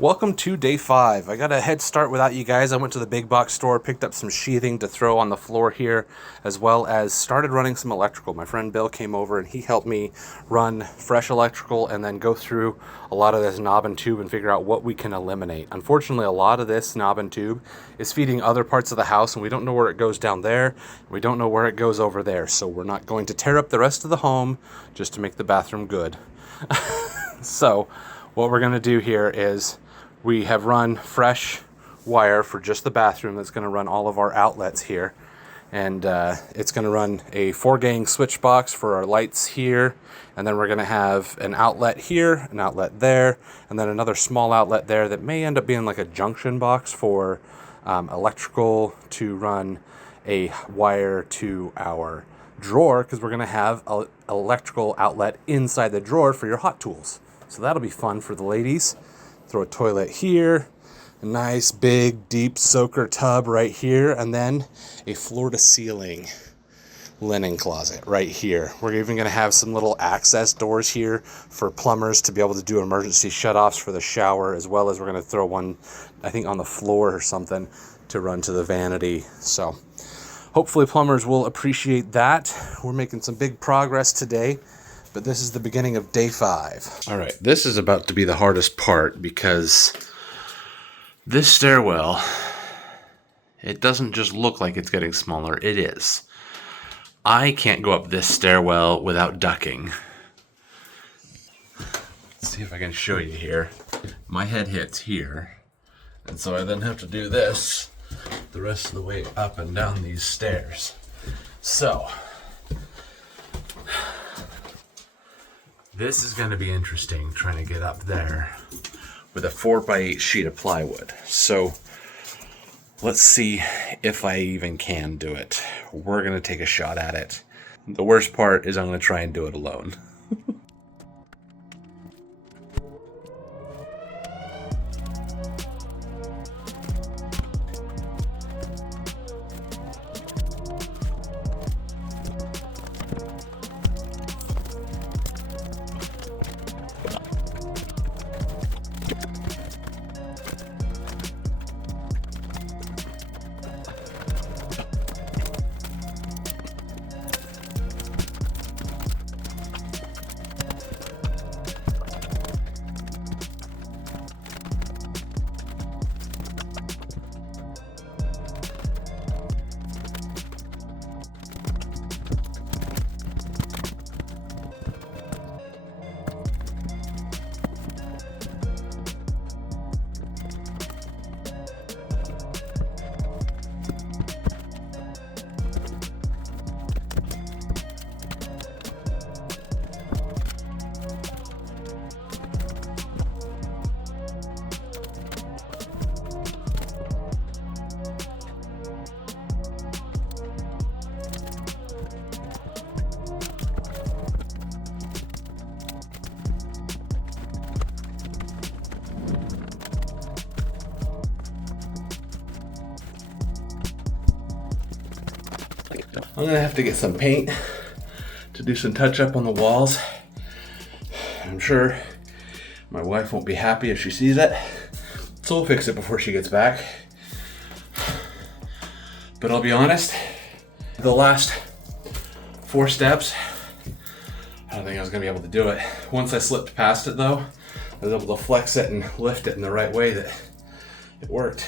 Welcome to day 5. I got a head start without you guys. I went to the big box store, picked up some sheathing to throw on the floor here, as well as started running some electrical. My friend Bill came over and he helped me run fresh electrical and then go through a lot of this knob and tube and figure out what we can eliminate. Unfortunately, a lot of this knob and tube is feeding other parts of the house, and we don't know where it goes down there. We don't know where it goes over there, so we're not going to tear up the rest of the home just to make the bathroom good. So what we're going to do here is we have run fresh wire for just the bathroom that's going to run all of our outlets here. And it's going to run a 4-gang switch box for our lights here. And then we're going to have an outlet here, an outlet there, and then another small outlet there that may end up being like a junction box for electrical to run a wire to our drawer, because we're going to have an electrical outlet inside the drawer for your hot tools. So that'll be fun for the ladies. Throw a toilet here, a nice big deep soaker tub right here, and then a floor-to-ceiling linen closet right here. We're even going to have some little access doors here for plumbers to be able to do emergency shutoffs for the shower, as well as we're going to throw one, I think, on the floor or something to run to the vanity. So hopefully plumbers will appreciate that. We're making some big progress today. But this is the beginning of day 5. All right, this is about to be the hardest part, because this stairwell, it doesn't just look like it's getting smaller, it is. I can't go up this stairwell without ducking. Let's see if I can show you here. My head hits here, and so I then have to do this the rest of the way up and down these stairs. So this is going to be interesting, trying to get up there with a 4x8 sheet of plywood. So let's see if I even can do it. We're going to take a shot at it. The worst part is I'm going to try and do it alone. I'm gonna have to get some paint to do some touch up on the walls. I'm sure my wife won't be happy if she sees it, so we'll fix it before she gets back. But I'll be honest, the last 4 steps, I don't think I was gonna be able to do it. Once I slipped past it though, I was able to flex it and lift it in the right way that it worked.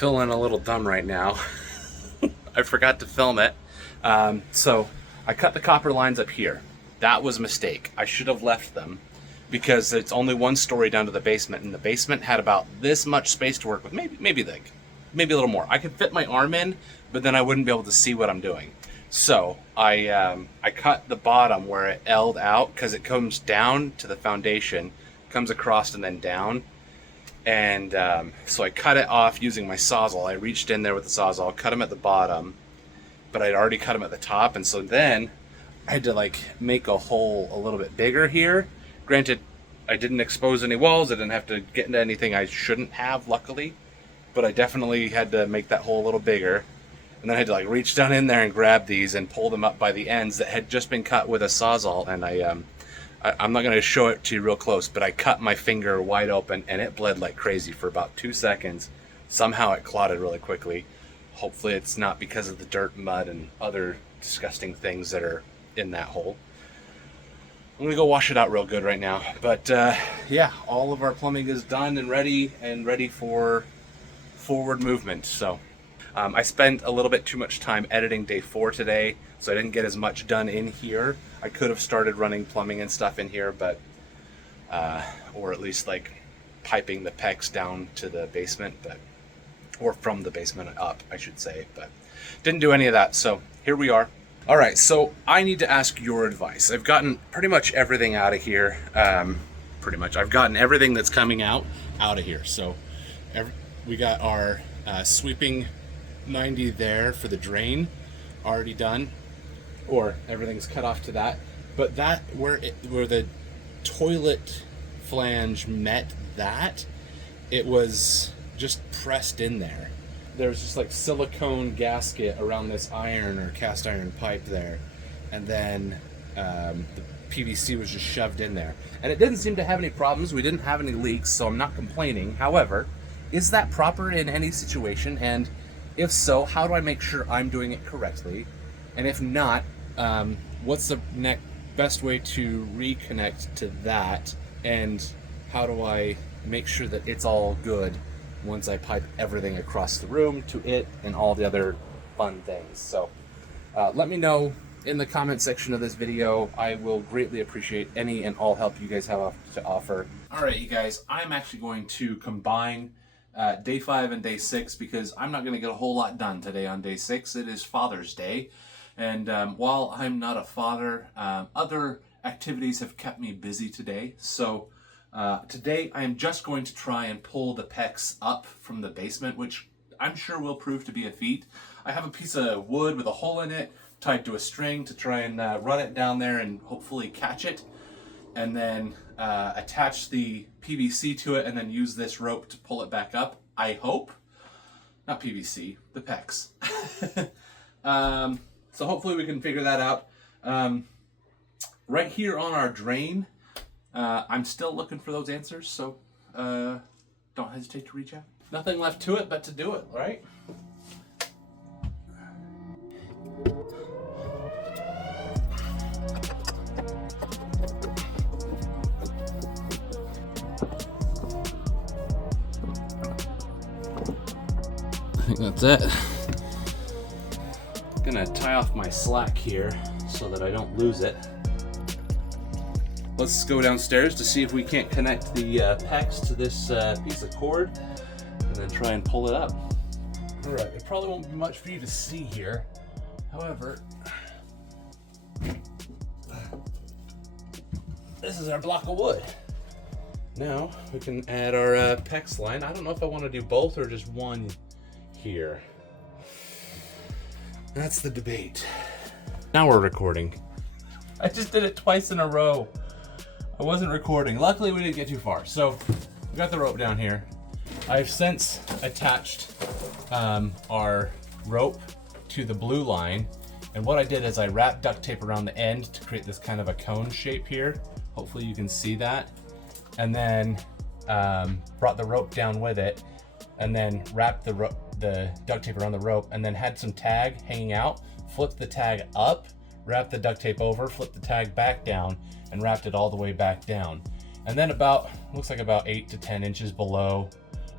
Feeling a little dumb right now. I forgot to film it. So I cut the copper lines up here. That was a mistake. I should have left them because it's only one story down to the basement, and the basement had about this much space to work with. Maybe a little more. I could fit my arm in, but then I wouldn't be able to see what I'm doing. So I cut the bottom where it L'd out because it comes down to the foundation, comes across and then down. And so I cut it off using my Sawzall. I reached in there with the Sawzall, cut them at the bottom, but I'd already cut them at the top. And so then I had to like make a hole a little bit bigger here. Granted, I didn't expose any walls. I didn't have to get into anything I shouldn't have, luckily. But I definitely had to make that hole a little bigger. And then I had to like reach down in there and grab these and pull them up by the ends that had just been cut with a Sawzall. And I'm not going to show it to you real close, but I cut my finger wide open and it bled like crazy for about 2 seconds. Somehow it clotted really quickly. Hopefully it's not because of the dirt, mud, and other disgusting things that are in that hole. I'm going to go wash it out real good right now. But yeah, all of our plumbing is done and ready for forward movement. So I spent a little bit too much time editing day 4 today, so I didn't get as much done in here. I could have started running plumbing and stuff in here, but or at least like piping the PEX down to the basement, or from the basement up, I should say, but didn't do any of that. So here we are. All right, so I need to ask your advice. I've gotten pretty much everything out of here. I've gotten everything that's coming out of here. So we got our sweeping 90 there for the drain already done, or everything's cut off to that. But that where the toilet flange met that, it was just pressed in there. There's just like silicone gasket around this iron or cast iron pipe there, and then the PVC was just shoved in there, and it didn't seem to have any problems. We didn't have any leaks, so I'm not complaining. However, is that proper in any situation? And if so, how do I make sure I'm doing it correctly? And if not, what's the best way to reconnect to that? And how do I make sure that it's all good once I pipe everything across the room to it and all the other fun things? So let me know in the comment section of this video. I will greatly appreciate any and all help you guys have to offer. All right, you guys, I'm actually going to combine day 5 and day 6 because I'm not going to get a whole lot done today on day 6. It is Father's Day, and while I'm not a father, other activities have kept me busy today. So today I am just going to try and pull the PEX up from the basement, which I'm sure will prove to be a feat. I have a piece of wood with a hole in it tied to a string to try and run it down there and hopefully catch it, and then attach the PVC to it and then use this rope to pull it back up, I hope. Not PVC, the PEX. So hopefully we can figure that out. Right here on our drain, I'm still looking for those answers, so don't hesitate to reach out. Nothing left to it but to do it, right? I think that's it. Gonna tie off my slack here so that I don't lose it. Let's go downstairs to see if we can't connect the PEX to this piece of cord and then try and pull it up. All right, there probably won't be much for you to see here. However, this is our block of wood. Now we can add our PEX line. I don't know if I want to do both or just one here. That's the debate. Now we're recording. I just did it twice in a row. I wasn't recording. Luckily, we didn't get too far. So we got the rope down here. I've since attached our rope to the blue line. And what I did is I wrapped duct tape around the end to create this kind of a cone shape here. Hopefully you can see that. And then brought the rope down with it, and then wrapped the duct tape around the rope, and then had some tag hanging out, flipped the tag up, wrapped the duct tape over, flipped the tag back down, and wrapped it all the way back down. And then looks like about 8 to 10 inches below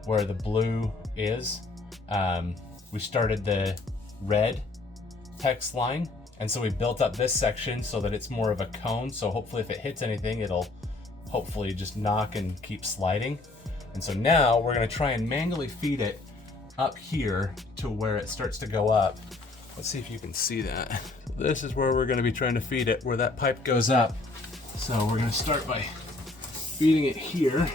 where the blue is, we started the red PEX line, And so we built up this section so that it's more of a cone. So hopefully if it hits anything, it'll hopefully just knock and keep sliding. And so now we're gonna try and manually feed it up here to where it starts to go up. Let's see if you can see that. This is where we're gonna be trying to feed it, where that pipe goes up. So we're gonna start by feeding it here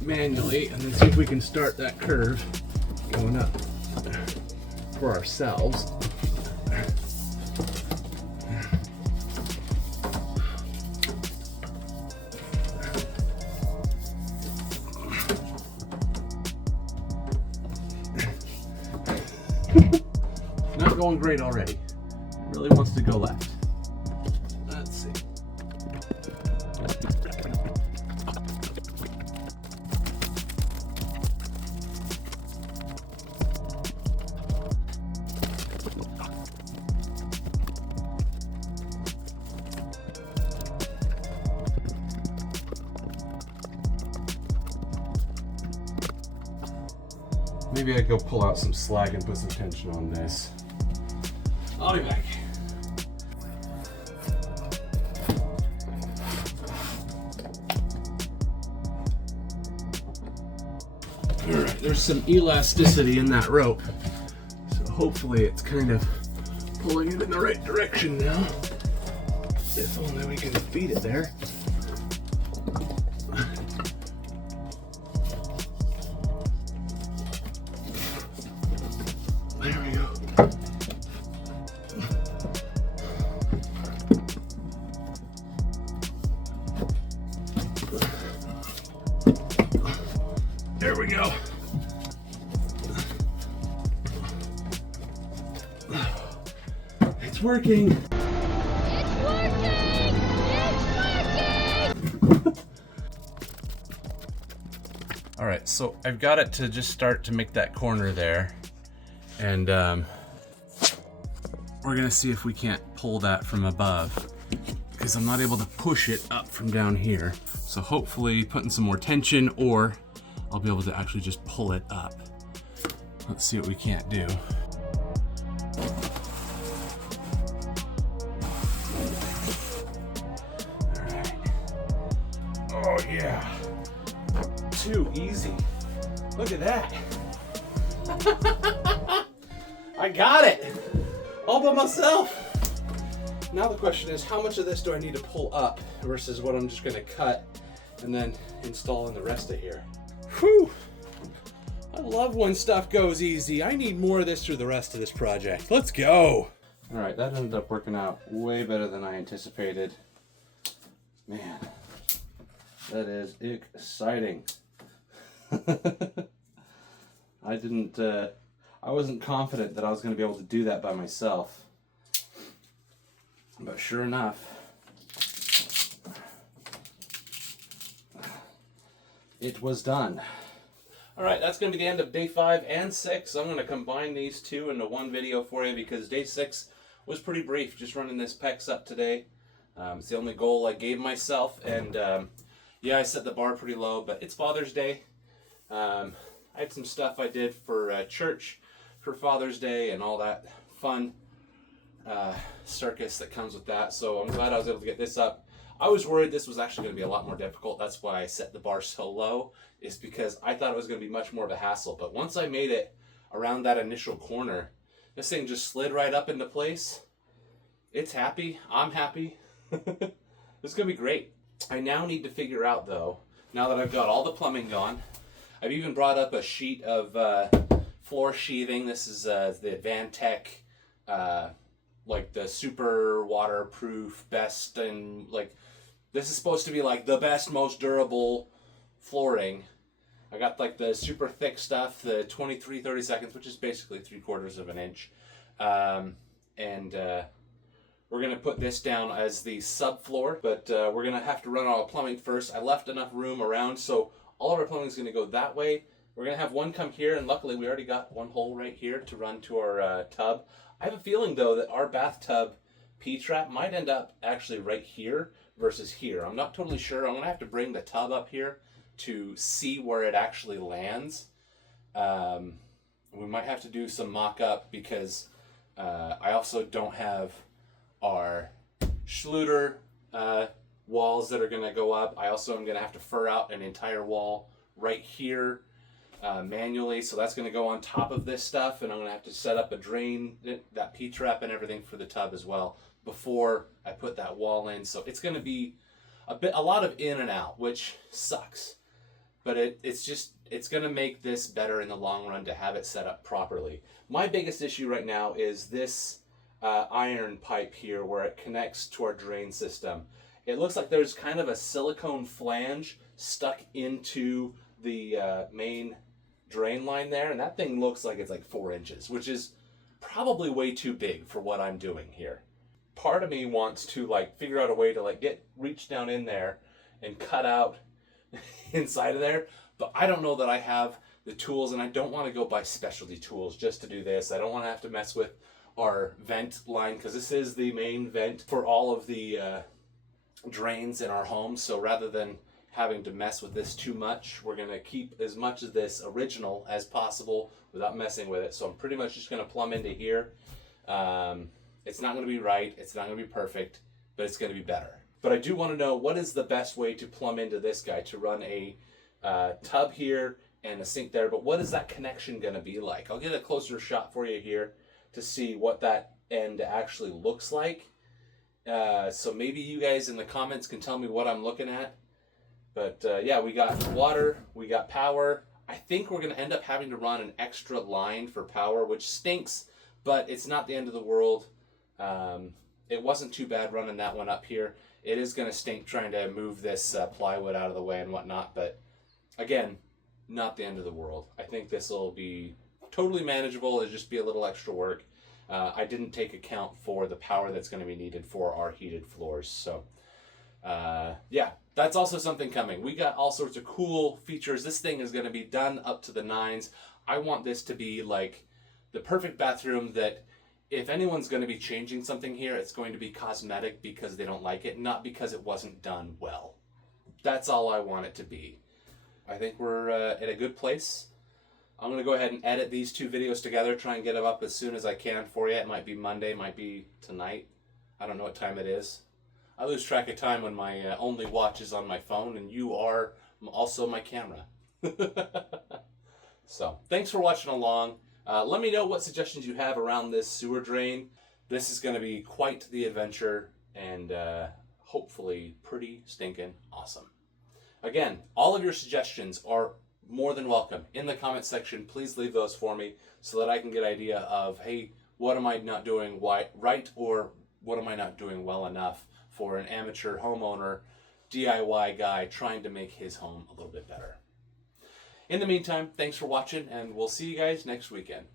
manually, and then see if we can start that curve going up for ourselves. Not going great already. It really wants to go left. Let's see. Maybe I go pull out some slag and put some tension on this. I'll be back. All right, there's some elasticity in that rope, so hopefully it's kind of pulling it in the right direction now. If only we can feed it there. There we go. There we go. It's working. It's working! It's working! All right, so I've got it to just start to make that corner there. And we're gonna see if we can't pull that from above, because I'm not able to push it up from down here. So hopefully putting some more tension, or I'll be able to actually just pull it up. Let's see what we can't do. All right. Oh yeah, too easy. Look at that. I got it all by myself. Now the question is, how much of this do I need to pull up versus what I'm just gonna cut and then install in the rest of here. Whew. I love when stuff goes easy. I need more of this through the rest of this project. Let's go. All right, that ended up working out way better than I anticipated. Man, that is exciting. I wasn't confident that I was going to be able to do that by myself. But sure enough, it was done. All right, that's going to be the end of day 5 and 6. I'm going to combine these two into one video for you because day 6 was pretty brief, just running this PEX up today. It's the only goal I gave myself, and yeah, I set the bar pretty low, but it's Father's Day. I had some stuff I did for church for Father's Day and all that fun circus that comes with that, so I'm glad I was able to get this up. I was worried this was actually going to be a lot more difficult. That's why I set the bar so low, is because I thought it was going to be much more of a hassle. But once I made it around that initial corner, this thing just slid right up into place. It's happy. I'm happy. This is going to be great. I now need to figure out, though, now that I've got all the plumbing gone, I've even brought up a sheet of floor sheathing. This is the Vantech, like the super waterproof best, and like this is supposed to be like the best, most durable flooring. I got like the super thick stuff, the 23/32, which is basically 3/4 of an inch. We're gonna put this down as the subfloor, but we're gonna have to run all the plumbing first. I left enough room around, so all of our plumbing is gonna go that way. We're gonna have one come here, and luckily we already got one hole right here to run to our tub. I have a feeling though that our bathtub P-trap might end up actually right here versus here. I'm not totally sure. I'm gonna have to bring the tub up here to see where it actually lands. We might have to do some mock-up because I also don't have our Schluter walls that are going to go up. I also am going to have to fur out an entire wall right here manually, so that's going to go on top of this stuff, and I'm going to have to set up a drain, that P-trap and everything for the tub as well before I put that wall in. So it's going to be a lot of in and out, which sucks, but it's going to make this better in the long run to have it set up properly. My biggest issue right now is this iron pipe here where it connects to our drain system. It looks like there's kind of a silicone flange stuck into the main drain line there, and that thing looks like it's like 4 inches, which is probably way too big for what I'm doing here. Part of me wants to like figure out a way to like reach down in there and cut out inside of there, but I don't know that I have the tools, and I don't want to go buy specialty tools just to do this. I don't want to have to mess with our vent line, because this is the main vent for all of the drains in our home. So rather than having to mess with this too much, we're going to keep as much of this original as possible without messing with it. So I'm pretty much just going to plumb into here. It's not going to be right, it's not going to be perfect, but it's going to be better. But I do want to know, what is the best way to plumb into this guy to run a tub here and a sink there, but what is that connection going to be like? I'll get a closer shot for you here to see what that end actually looks like. So maybe you guys in the comments can tell me what I'm looking at. But yeah, we got water, we got power. I think we're going to end up having to run an extra line for power, which stinks, but it's not the end of the world. It wasn't too bad running that one up here. It is going to stink trying to move this plywood out of the way and whatnot, but again, not the end of the world. I think this will be totally manageable. It'll just be a little extra work. I didn't take account for the power that's going to be needed for our heated floors. So yeah, that's also something coming. We got all sorts of cool features. This thing is going to be done up to the nines. I want this to be like the perfect bathroom that if anyone's going to be changing something here, it's going to be cosmetic because they don't like it, not because it wasn't done well. That's all I want it to be. I think we're at a good place. I'm going to go ahead and edit these 2 videos together, try and get them up as soon as I can for you. It might be Monday, might be tonight. I don't know what time it is. I lose track of time when my only watch is on my phone, and you are also my camera. So, thanks for watching along. Let me know what suggestions you have around this sewer drain. This is going to be quite the adventure, and hopefully pretty stinking awesome. Again, all of your suggestions are more than welcome. In the comment section, please leave those for me so that I can get an idea of, hey, what am I not doing right, or what am I not doing well enough for an amateur homeowner, DIY guy trying to make his home a little bit better. In the meantime, thanks for watching, and we'll see you guys next weekend.